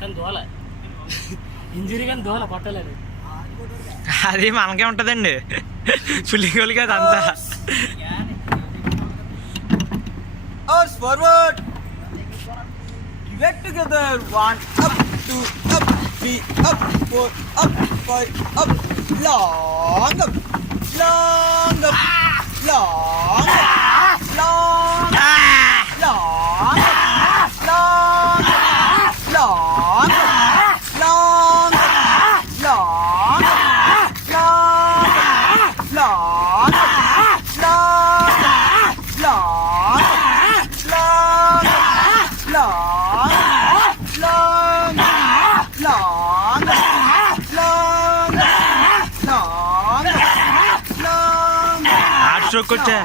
కానీ దోల ఇంజరీ కానీ దోల కొట్టలేదు. అది మనకే ఉంటదండి పులిగోలు కదా అంతా. Forward. Get together. 1 up, 2 up, 3 up, 4 up, 5 up. Long up, long up, long up, long up, long up, long up, long up, long up, long up, long up, long up, long stroke వచ్చా.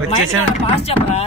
వచ్చేసాం. పాస్ చెప్పరా.